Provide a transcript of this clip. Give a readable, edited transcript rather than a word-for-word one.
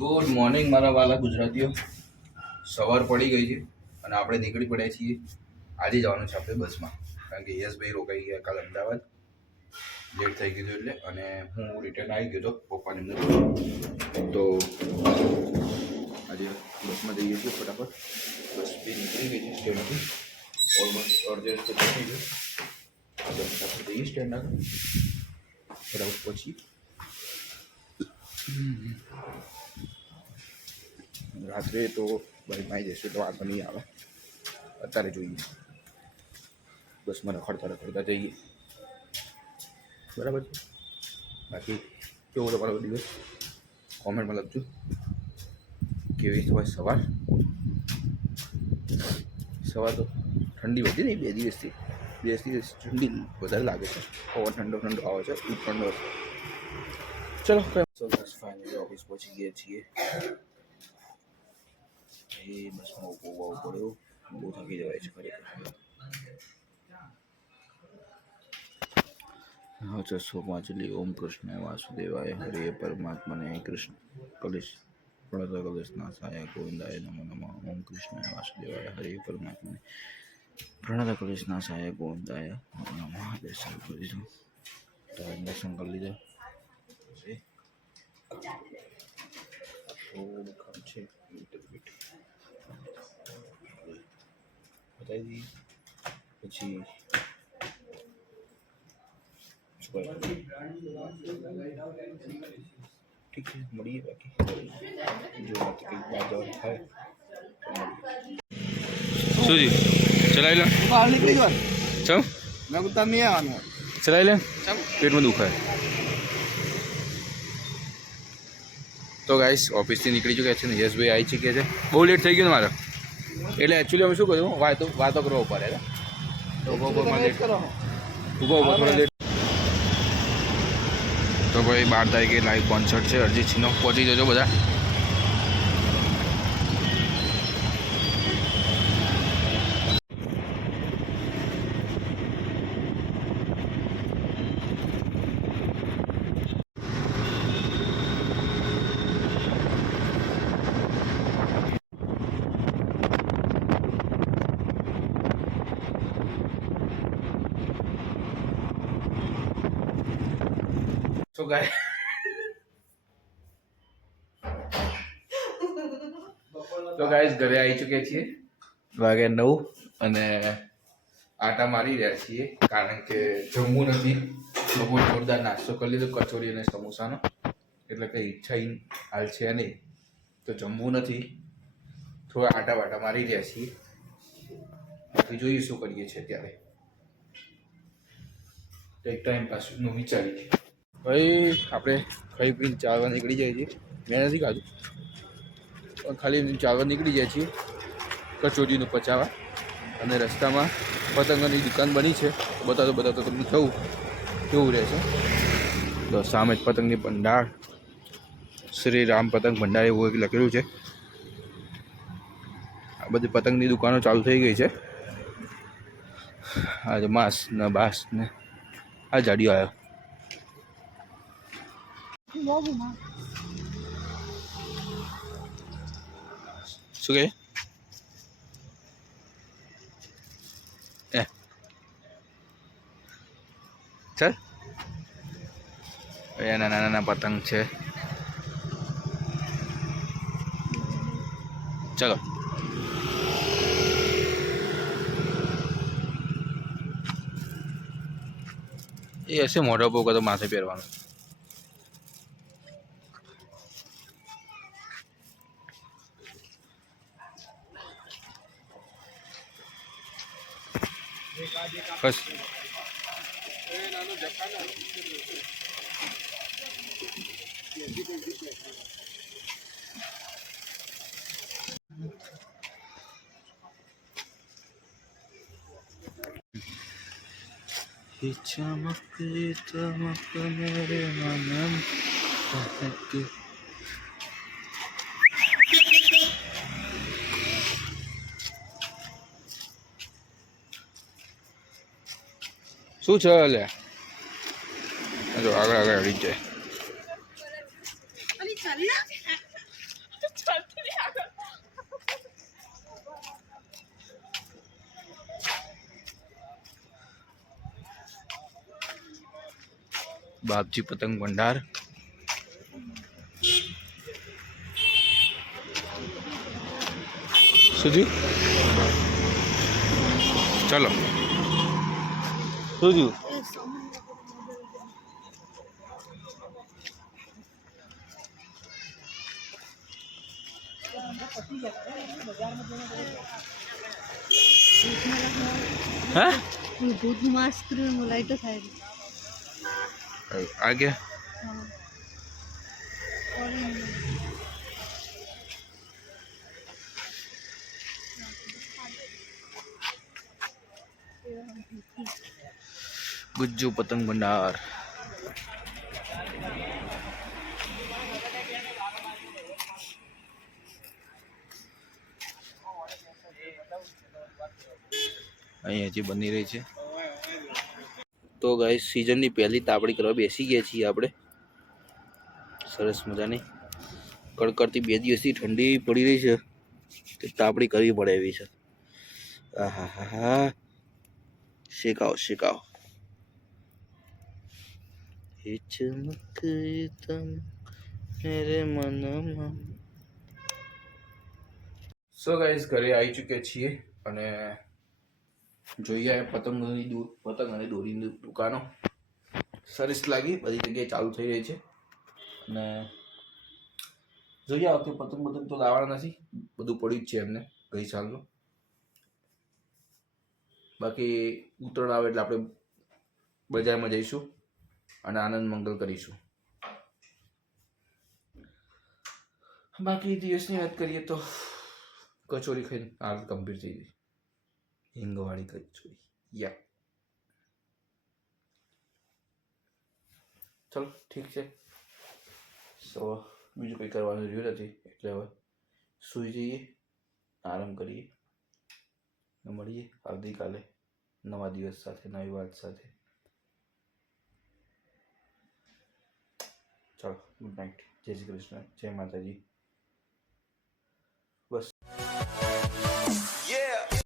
Good morning મારા વાલા ગુજરાતીઓ. સવાર પડી ગઈ છે અને આપણે નીકળી પડ્યા છીએ. આજે જવાનું છે આપણે બસમાં, કારણ કે યશભાઈ રોકાઈ ગયા કાલ અમદાવાદ, લેટ થઈ ગયું એટલે. અને હું રિટર્ન આવી ગયો હતો પપ્પાને એમને. તો આજે બસમાં જઈએ છીએ ફટાફટ. બસ બી નીકળી ગઈ છે સ્ટેન્ડથી, ઓલમોસ્ટ અડધે રસ્તે પહોંચી ગયો. ફટાફટ જઈએ સ્ટેન્ડ આગળ, ફટાફટ પહોંચી. રાત્રે તો બાઈકમાં આવી જશે તો વાંધો નહીં આવે, અત્યારે જોઈએ. બસમાં રખડતા જઈએ, બરાબર છે. બાકી કેવો તમારો દિવસ કોમેન્ટમાં લખજો. કેવી હોય સવાર તો ઠંડી વધી નહીં, બે દિવસથી ઠંડી વધારે લાગે છે. પવન ઠંડો આવે છે, એ ઠંડો છે. ચલો બસ ફાઇનલી ઓફિસ પહોંચી ગયા છીએ. એ બસમાં ઉભો પડ્યો, બહુ થાકી જવાય છે ખરેખર. હા 605 ઓમ કૃષ્ણ વાસુદેવાય હરે પરમાત્મને કૃષ્ણ કલેશ પ્રણત કલેશનાશાય ગોવિંદાય નમો નમઃ. ઓમ કૃષ્ણ વાસુદેવાય હરે પરમાત્મને પ્રણત કલેશનાશાય ગોવિંદાય નમો નમઃ. દર્શન કરી દીધું, દર્શન કરી લીધા. થોડું કામ છે બતાવી દઈએ, પછી ઠીક છે મળીએ. બાકી જો કંઈક બહાર જવાનું થાય શું જી ચલાવી લે. બહાર નીકળી ગયો ચમ મેં ઉતાર નહીં આવવાનું. ચલાવી લે, પેટમાં દુખાય. તો ગાઈસ ઓફિસથી નીકળી ચૂક્યા છે ને યશભાઈ આવી ચૂક્યા છે. બહુ લેટ થઈ ગયું મારે, એટલે એકચ્યુઅલી અમે શું કર્યું, વાતો કરવા ઉપર લેટ. તો ભાઈ 12 તારીખે લાઈવ કોન્સર્ટ છે અરિજીત સિંહનો, પહોંચી જજો બધા. તો ગાઈસ ઘરે આવી ચૂક્યા છીએ, વાગે 9 અને આટા મારી રહ્યા છીએ, કારણ કે જમવું નથી. બપોર જોરદાર નાસ્તો કરી લીધો, કચોરી અને સમોસાનો, એટલે કંઈ ઈચ્છા હાલ છે નહીં, તો જમવું નથી. થોડા આટા વાટા મારી રહ્યા છીએ, બાકી જોઈએ શું કરીએ છીએ. ત્યારે એક ટાઈમ પાસનું વિચારીએ. ભાઈ આપણે ખાઈ પીને ચાલવા નીકળી જાય છીએ. મેં નથી ખાધું, પણ ખાલી ચાલવા નીકળી જાય છીએ કચોરીનું પચાવવા. અને રસ્તામાં પતંગની દુકાન બની છે, બતાતો તમને કહું કેવું રહેશે. તો સામે જ પતંગની ભંડાર, શ્રી રામ પતંગ ભંડાર એવું એક લખેલું છે. આ બધી પતંગની દુકાનો ચાલુ થઈ ગઈ છે. આજે માસ ને બાસ ને આ જાડીઓ આવ્યો. શું કહે ચાલ, નાના પતંગ છે. ચલો એ હશે મોઢા પર તો માથે પહેરવાનું. બસ ચમક મેરે મનમ શું છે લે? જો આગળ આગળ હળી જાય. બાપજી પતંગ ભંડાર. શું થયું? ચલો શું થયું? હા ભૂત માસ્ક લાઈટો થાય આ ગયા ગુજ્જુ પતંગ ભંડાર. અહીં હજી બની રહી છે. તો ગાઈસ સીઝનની પહેલી તાપડી કરવા બેસી ગયા છીએ આપણે. સરસ મજાની કડકડતી 2 દિવસથી ઠંડી પડી રહી છે તે તાપડી કરવી પડે એવી છે. આહા હા હા, શેકાઓ શેકાઓ. એ ચમક તમ મેરે મનમાં. સો ગાઈસ ઘરે આવી ચૂક્યા છીએ અને જોઈએ પતંગ અને દોરીની દુકાનો સરસ લાગી, બધી જગ્યાએ ચાલુ થઈ રહી છે. અને જોઈએ આ વખતે પતંગ તો લાવવાના નથી, બધું પડ્યું જ છે એમને ગઈ સાલનું. બાકી ઉત્તરાયણ આવે એટલે આપણે બજારમાં જઈશું અને આનંદ મંગલ કરીશું. બાકી દિવસની વાત કરીએ તો કચોરી ખાઈને હાલ કમ્પ્લીટ થઈ ગઈ. હિંગવાળી કચોરી. યા ચલો ઠીક છે. સો બીજું કંઈ કરવાનું રહ્યું નથી એટલે હવે સૂઈ જઈએ, આરામ કરીએ. મળીએ આવતીકાલે નવા દિવસ સાથે, નવી વાત સાથે. ચલો ગુડ નાઇટ, જય શ્રી કૃષ્ણ, જય માતાજી.